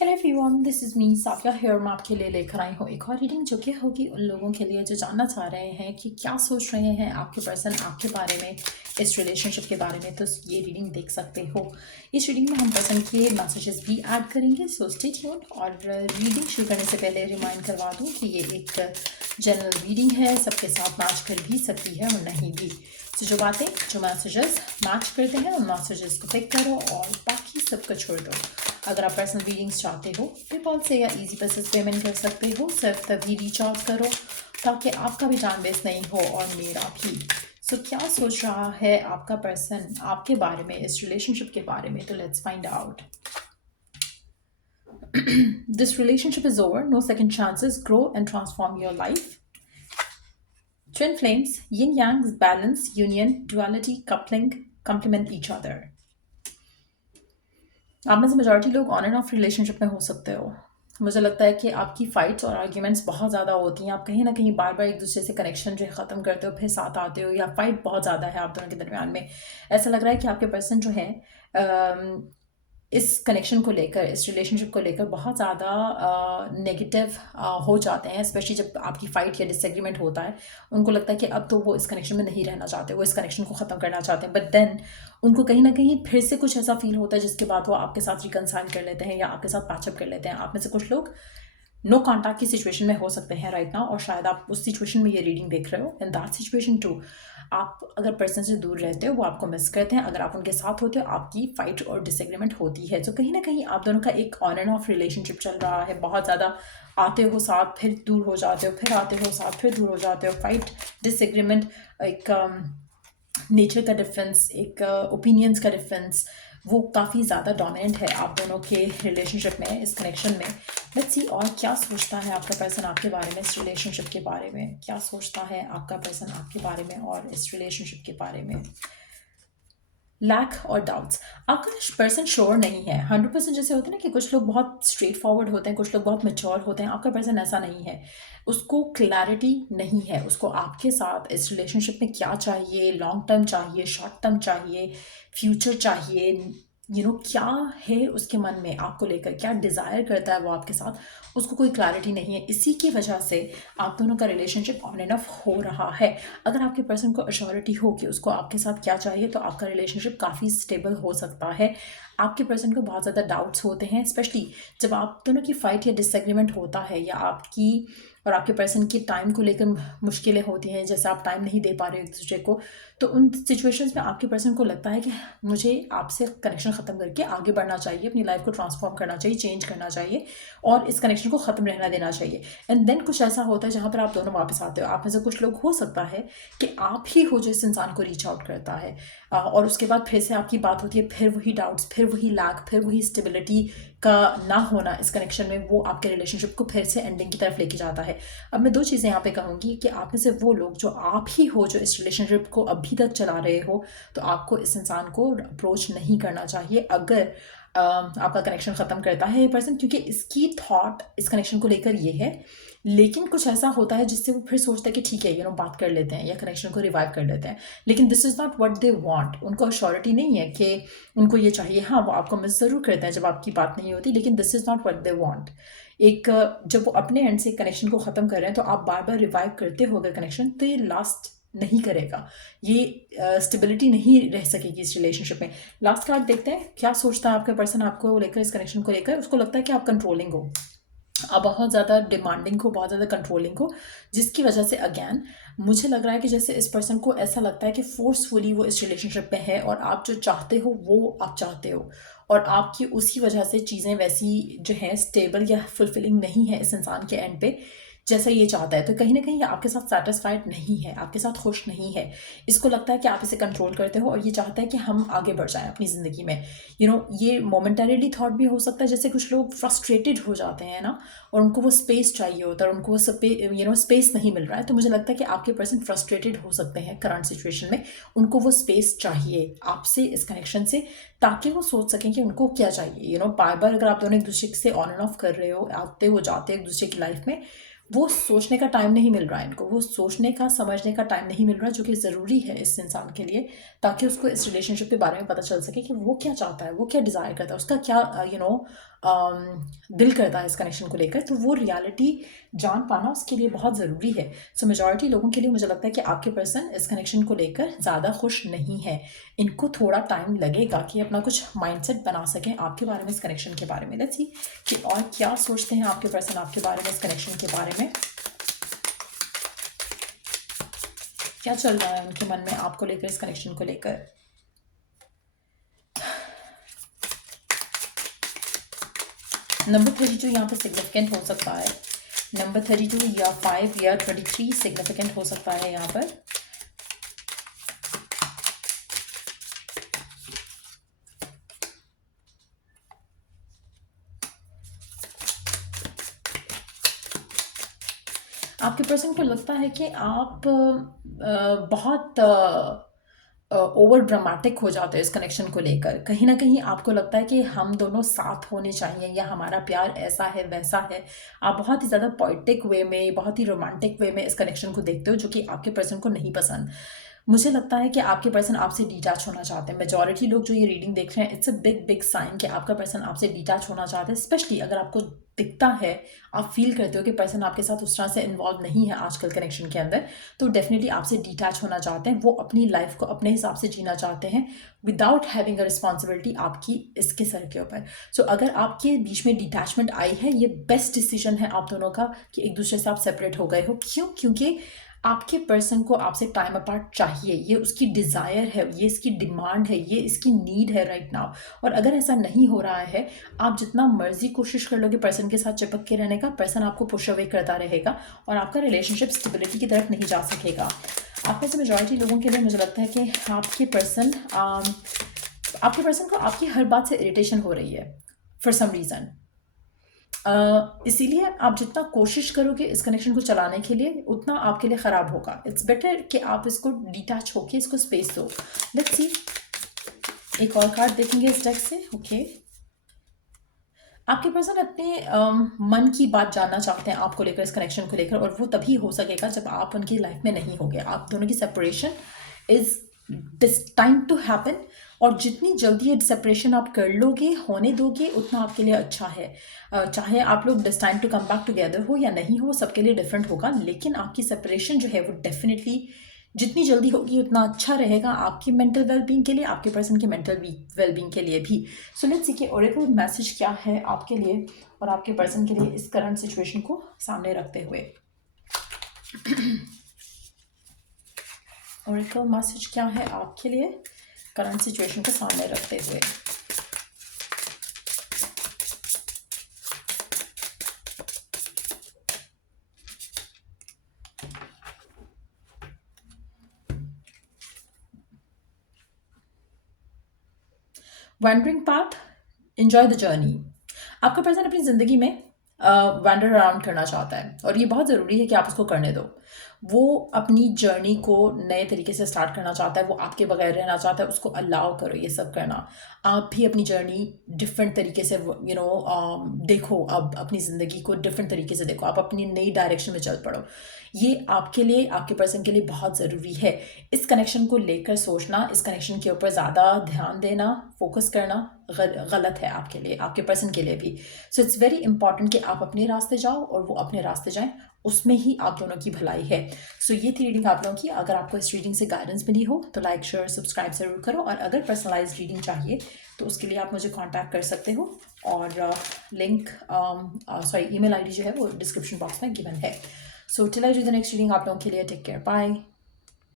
Hello everyone, this is me Safia here. मैं आपके लिए लेकर आई हूँ एक और रीडिंग जो कि होगी उन लोगों के लिए जो जानना चाह रहे हैं कि क्या सोच रहे हैं आपके पर्सन आपके बारे में, इस रिलेशनशिप के बारे में। तो ये रीडिंग देख सकते हो। इस रीडिंग में हम पर्सन के मैसेजेस भी ऐड करेंगे, सो स्टे ट्यून्ड। और रीडिंग शुरू करने से पहले रिमाइंड करवा दूँ कि ये एक जनरल रीडिंग है, सबके साथ मैच कर भी सकती है और नहीं भी। तो जो बातें, जो मैसेजेस मैच करते हैं उन मैसेजेस को पिक करो और बाकी सबको छोड़ दो। अगर आप पर्सनल रीडिंग्स चाहते हो पेपॉल से या इजी पैसे पेमेंट कर सकते हो। सिर्फ तभी रीच आउट करो ताकि आपका भी टाइम वेस्ट नहीं हो और मेरा भी। सो क्या सोच रहा है आपका पर्सन आपके बारे में, इस रिलेशनशिप के बारे में? तो let's find out. This relationship is over. No second chances. Grow and transform your life. Twin flames, yin yang, balance, union, duality, coupling, complement each other. आप में से मेजॉरिटी लोग ऑन एंड ऑफ रिलेशनशिप में हो सकते हो। मुझे लगता है कि आपकी फाइट्स और आर्ग्यूमेंट्स बहुत ज़्यादा होती हैं। आप कहीं ना कहीं बार बार एक दूसरे से कनेक्शन जो है ख़त्म करते हो, फिर साथ आते हो, या फाइट बहुत ज़्यादा है आप दोनों के दरमियान में। ऐसा लग रहा है कि आपके पर्सन जो है इस कनेक्शन को लेकर, इस रिलेशनशिप को लेकर बहुत ज़्यादा नेगेटिव हो जाते हैं। स्पेशली जब आपकी फ़ाइट या डिसएग्रीमेंट होता है, उनको लगता है कि अब तो वो इस कनेक्शन में नहीं रहना चाहते, वो इस कनेक्शन को ख़त्म करना चाहते हैं। बट देन उनको कहीं ना कहीं फिर से कुछ ऐसा फील होता है जिसके बाद वो आपके साथ रिकनसाइल कर लेते हैं या आपके साथ पैचअप कर लेते हैं। आप में से कुछ लोग नो कॉन्टैक्ट की सिचुएशन में हो सकते हैं राइट नाउ, और शायद आप उस सिचुएशन में ये रीडिंग देख रहे हो। इन दैट सिचुएशन टू, आप अगर पर्सन से दूर रहते हो वो आपको मिस करते हैं, अगर आप उनके साथ होते हो आपकी फाइट और डिसएग्रीमेंट होती है। तो कहीं ना कहीं आप दोनों का एक ऑन एंड ऑफ रिलेशनशिप चल रहा है। बहुत ज़्यादा आते हो साथ, फिर दूर हो जाते हो, फिर आते हो साथ, फिर दूर हो जाते हो। फाइट, डिसएग्रीमेंट, एक नेचर का डिफरेंस, एक ओपिनियंस का डिफरेंस, वो काफ़ी ज़्यादा डोमिनेंट है आप दोनों के रिलेशनशिप में, इस कनेक्शन में। लेट्स सी और क्या सोचता है आपका पर्सन आपके बारे में, इस रिलेशनशिप के बारे में। क्या सोचता है आपका पर्सन आपके बारे में और इस रिलेशनशिप के बारे में। लैक और डाउट्स, आपका पर्सन श्योर नहीं है 100%। जैसे होता है ना कि कुछ लोग बहुत स्ट्रेट फॉरवर्ड होते हैं, कुछ लोग बहुत मेच्योर होते हैं। आपका पर्सन ऐसा नहीं है। उसको क्लैरिटी नहीं है, उसको आपके साथ इस रिलेशनशिप में क्या चाहिए, लॉन्ग टर्म चाहिए, शॉर्ट टर्म चाहिए, फ्यूचर चाहिए, क्या है उसके मन में आपको लेकर, क्या डिज़ायर करता है वो आपके साथ, उसको कोई क्लैरिटी नहीं है। इसी की वजह से आप दोनों का रिलेशनशिप ऑन एंड ऑफ हो रहा है। अगर आपके पर्सन को अश्योरिटी हो कि उसको आपके साथ क्या चाहिए, तो आपका रिलेशनशिप काफ़ी स्टेबल हो सकता है। आपके पर्सन को बहुत ज़्यादा डाउट्स होते हैं, स्पेशली जब आप दोनों की फाइट या डिसएग्रीमेंट होता है, या आपकी और आपके पर्सन की टाइम को लेकर मुश्किलें होती हैं, जैसे आप टाइम नहीं दे पा रहे हो एक दूसरे को। तो उन सिचुएशंस में आपके पर्सन को लगता है कि मुझे आपसे कनेक्शन ख़त्म करके आगे बढ़ना चाहिए, अपनी लाइफ को ट्रांसफॉर्म करना चाहिए, चेंज करना चाहिए और इस कनेक्शन को ख़त्म रहना देना चाहिए। एंड देन कुछ ऐसा होता है जहाँ पर आप दोनों वापस आते हो। आप में से कुछ लोग हो सकता है कि आप ही हो जो इस इंसान को रीच आउट करता है, और उसके बाद फिर से आपकी बात होती है, फिर वही डाउट्स, फिर वही लैक, फिर वही स्टेबिलिटी का ना होना इस कनेक्शन में, वो आपके रिलेशनशिप को फिर से एंडिंग की तरफ लेके जाता है। अब मैं दो चीज़ें यहाँ पे कहूँगी कि आप में से वो लोग जो आप ही हो जो इस रिलेशनशिप को अभी तक चला रहे हो, तो आपको इस इंसान को अप्रोच नहीं करना चाहिए अगर आपका कनेक्शन ख़त्म करता है ये पर्सन, क्योंकि इसकी थॉट इस कनेक्शन को लेकर ये है। लेकिन कुछ ऐसा होता है जिससे वो फिर सोचता है कि ठीक है, बात कर लेते हैं या कनेक्शन को रिवाइव कर लेते हैं। लेकिन this is not what they want. उनको अश्योरिटी नहीं है कि उनको ये चाहिए। हाँ, वो आपको मिस ज़रूर करते हैं जब आपकी बात नहीं होती, लेकिन this is not what they want. एक जब वो अपने एंड से कनेक्शन को ख़त्म कर रहे हैं, तो आप बार बार रिवाइव करते हो अगर कनेक्शन, तो ये लास्ट नहीं करेगा। ये स्टेबिलिटी नहीं रह सकेगी इस रिलेशनशिप में। लास्ट कार्ड देखते हैं, क्या सोचता है आपका पर्सन आपको लेकर, इस कनेक्शन को लेकर। उसको लगता है कि आप कंट्रोलिंग हो, आप बहुत ज़्यादा डिमांडिंग हो, बहुत ज़्यादा कंट्रोलिंग हो, जिसकी वजह से अगेन मुझे लग रहा है कि जैसे इस पर्सन को ऐसा लगता है कि फोर्सफुली वो इस रिलेशनशिप में है, और आप जो चाहते हो वो आप चाहते हो, और आपकी उसी वजह से चीज़ें वैसी जो हैं स्टेबल या फुलफिलिंग नहीं है इस इंसान के एंड पे जैसा ये चाहता है। तो कहीं ना कहीं आपके साथ सेटिस्फाइड नहीं है, आपके साथ खुश नहीं है। इसको लगता है कि आप इसे कंट्रोल करते हो, और ये चाहता है कि हम आगे बढ़ जाएं अपनी ज़िंदगी में। ये मोमेंटरीली थॉट भी हो सकता है। जैसे कुछ लोग फ्रस्ट्रेटेड हो जाते हैं ना, और उनको वो स्पेस चाहिए होता है, और उनको वो स्पेस नहीं मिल रहा है। तो मुझे लगता है कि आपके पर्सन फ्रस्ट्रेटेड हो सकते हैं करंट सिचुएशन में। उनको वो स्पेस चाहिए आपसे, इस कनेक्शन से, ताकि वो सोच सकें कि उनको क्या चाहिए। बार बार अगर आप दोनों एक दूसरे से ऑन एंड ऑफ कर रहे हो, आते हो जाते एक दूसरे की लाइफ में, वो सोचने का टाइम नहीं मिल रहा है इनको, वो सोचने का, समझने का टाइम नहीं मिल रहा, जो कि ज़रूरी है इस इंसान के लिए, ताकि उसको इस रिलेशनशिप के बारे में पता चल सके कि वो क्या चाहता है, वो क्या डिज़ायर करता है, उसका क्या दिल करता है इस कनेक्शन को लेकर, तो वो रियलिटी जान पाना उसके लिए बहुत ज़रूरी है। सो मेजॉरिटी लोगों के लिए मुझे लगता है कि आपके पर्सन इस कनेक्शन को लेकर ज़्यादा खुश नहीं है। इनको थोड़ा टाइम लगेगा कि अपना कुछ माइंडसेट बना सकें आपके बारे में, इस कनेक्शन के बारे में। लेट्स सी कि और क्या सोचते हैं आपके पर्सन आपके बारे में, इस कनेक्शन के बारे में। क्या चल रहा है उनके मन में आपको लेकर, इस कनेक्शन को लेकर। नंबर 32 यहाँ पर सिग्निफिकेंट हो सकता है। नंबर 32 या 5 या 23 सिग्निफिकेंट हो सकता है यहाँ पर। आपके पर्सन को लगता है कि आप बहुत ओवर ड्रामेटिक हो जाते हैं इस कनेक्शन को लेकर। कहीं ना कहीं आपको लगता है कि हम दोनों साथ होने चाहिए, या हमारा प्यार ऐसा है वैसा है। आप बहुत ही ज़्यादा पोइटिक वे में, बहुत ही रोमांटिक वे में इस कनेक्शन को देखते हो, जो कि आपके पर्सन को नहीं पसंद। मुझे लगता है कि आपके पर्सन आपसे डिटैच होना चाहते हैं। मेजॉरिटी लोग जो ये रीडिंग देख रहे हैं, it's a big big sign कि आपका पर्सन आपसे डिटैच होना चाहते हैं। स्पेशली अगर आपको दिखता है, आप फील करते हो कि पर्सन आपके साथ उस तरह से इन्वॉल्व नहीं है आजकल कनेक्शन के अंदर, तो डेफिनेटली आपसे डिटैच होना चाहते हैं। वो अपनी लाइफ को अपने हिसाब से जीना चाहते हैं, विदाउट हैविंग अ रिस्पॉन्सिबिलिटी आपकी इसके सर के ऊपर। सो अगर आपके बीच में डिटैचमेंट आई है, ये बेस्ट डिसीजन है आप दोनों का कि एक दूसरे से आप सेपरेट हो गए हो। क्यों? क्योंकि आपके पर्सन को आपसे टाइम अपार्ट चाहिए। ये उसकी डिज़ायर है, ये इसकी डिमांड है, ये इसकी नीड है राइट नाउ। और अगर ऐसा नहीं हो रहा है, आप जितना मर्जी कोशिश कर लोगे पर्सन के साथ चिपक के रहने का, पर्सन आपको पुश अवे करता रहेगा और आपका रिलेशनशिप स्टेबिलिटी की तरफ नहीं जा सकेगा। आप में से मेजॉरिटी लोगों के लिए मुझे लगता है कि आपके पर्सन को आपकी हर बात से इरिटेशन हो रही है फॉर सम रीज़न। इसीलिए आप जितना कोशिश करोगे इस कनेक्शन को चलाने के लिए, उतना आपके लिए ख़राब होगा। इट्स बेटर कि आप इसको डिटैच होके इसको स्पेस दो। लेट्स सी, एक और कार्ड देखेंगे इस डेक से। ओके, आपके पर्सन अपने मन की बात जानना चाहते हैं आपको लेकर, इस कनेक्शन को लेकर, और वो तभी हो सकेगा जब आप उनकी लाइफ में नहीं होगे। आप दोनों की separation is time to happen, और जितनी जल्दी ये सेपरेशन आप कर लोगे, होने दोगे, उतना आपके लिए अच्छा है। चाहे आप लोग this time to come back together हो या नहीं हो, सबके लिए डिफरेंट होगा, लेकिन आपकी सेपरेशन जो है वो डेफिनेटली जितनी जल्दी होगी उतना अच्छा रहेगा आपकी मेंटल वेलबींग के लिए, आपके पर्सन की मेंटल वेलबींग के लिए भी। सो लेट्स सी कि ओरेकल मैसेज क्या है आपके लिए और आपके पर्सन के लिए इस करंट सिचुएशन को सामने रखते हुए। ओरेकल मैसेज क्या है आपके लिए करंट सिचुएशन को सामने रखते हुए। Wandering path, enjoy the journey. आपका पर्सन अपनी ज़िंदगी में वैंडर अराउंड करना चाहता है, और ये बहुत ज़रूरी है कि आप उसको करने दो। वो अपनी जर्नी को नए तरीके से स्टार्ट करना चाहता है, वो आपके बगैर रहना चाहता है, उसको अलाउ करो ये सब करना। आप भी अपनी जर्नी डिफरेंट तरीके से देखो, अब अपनी ज़िंदगी को डिफरेंट तरीके से देखो, आप अपनी नई डायरेक्शन में चल पड़ो। ये आपके लिए, आपके पर्सन के लिए बहुत ज़रूरी है। इस कनेक्शन को लेकर सोचना, इस कनेक्शन के ऊपर ज़्यादा ध्यान देना, फोकस करना गलत है आपके लिए, आपके पर्सन के लिए भी। सो इट्स वेरी इंपॉर्टेंट कि आप अपने रास्ते जाओ और वो अपने रास्ते जाएं, उसमें ही आप दोनों की भलाई है। सो ये थी रीडिंग आप लोगों की। अगर आपको इस रीडिंग से गाइडेंस मिली हो तो लाइक शेयर सब्सक्राइब ज़रूर करो, और अगर पर्सनलाइज रीडिंग चाहिए तो उसके लिए आप मुझे कांटेक्ट कर सकते हो, और लिंक ईमेल आईडी जो है वो डिस्क्रिप्शन बॉक्स में गिवन है। So till I do the next reading, आप लोगों के लिए टेक केयर, बाय।